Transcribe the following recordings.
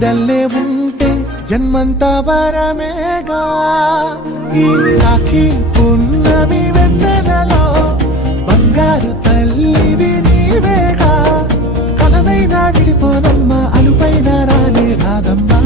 నీడల్లే ఉంటే జన్మంతా వరమేగా ఈ రాఖీ పున్నమి వెన్నెలలో బంగారు తల్లివి నీవేగా కలనైనా విడిపోనమ్మా అలుపైన రానే రాదమ్మా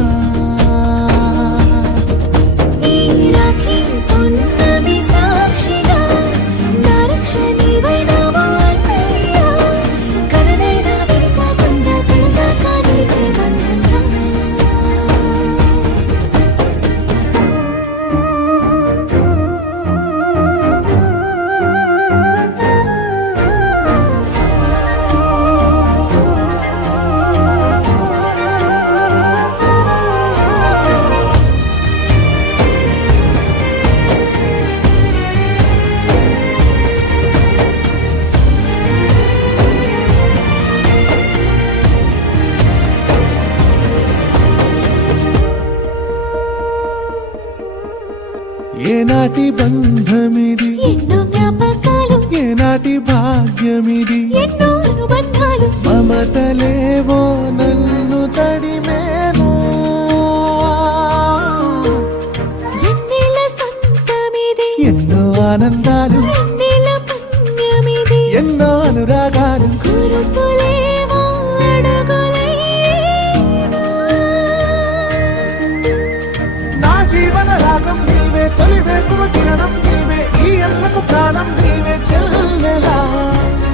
ఏనాటి బంధమిది ఎన్నో జ్ఞాపకాలు ఏనాటి భాగ్యమిది ఎన్నో అనుబంధాలు మమతలేవో నన్ను తడిమేను ఎన్నేళ్ళ సొంతమిది ఎన్నో ఆనందాలు ఎన్నేళ్ళ పుణ్యమిది ఎన్నో అనురాగాలు గురుతులేవో అడుగులైనా నా జీవన రాగం నీవే తొలి వేకువ కిరణం నీవే ఈ అన్నకు ప్రాణం నీవే చెల్లెలా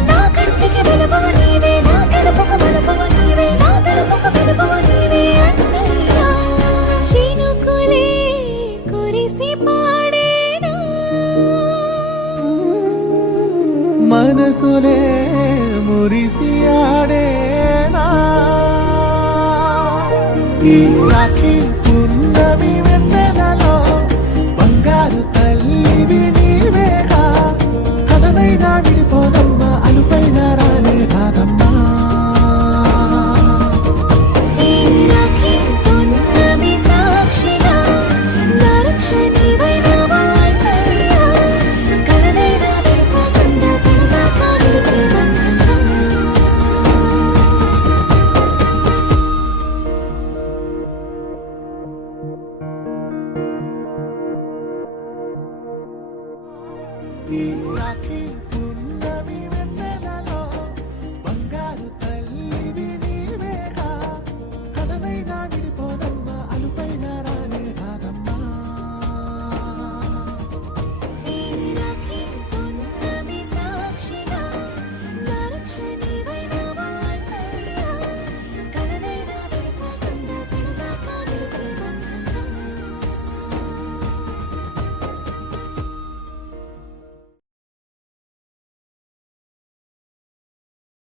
నా కంటికి వెలుగువ నీవే నా గెలుపుకు వెలుగువ నీవే నా తెలుపుకు వెలుగువ నీవే అన్నయ్య చినుకులే కురిసి పాడేనా మనసులే మురిసి ఆడేనా ఈ రాఖీ పున్నమి వెన్నెలలో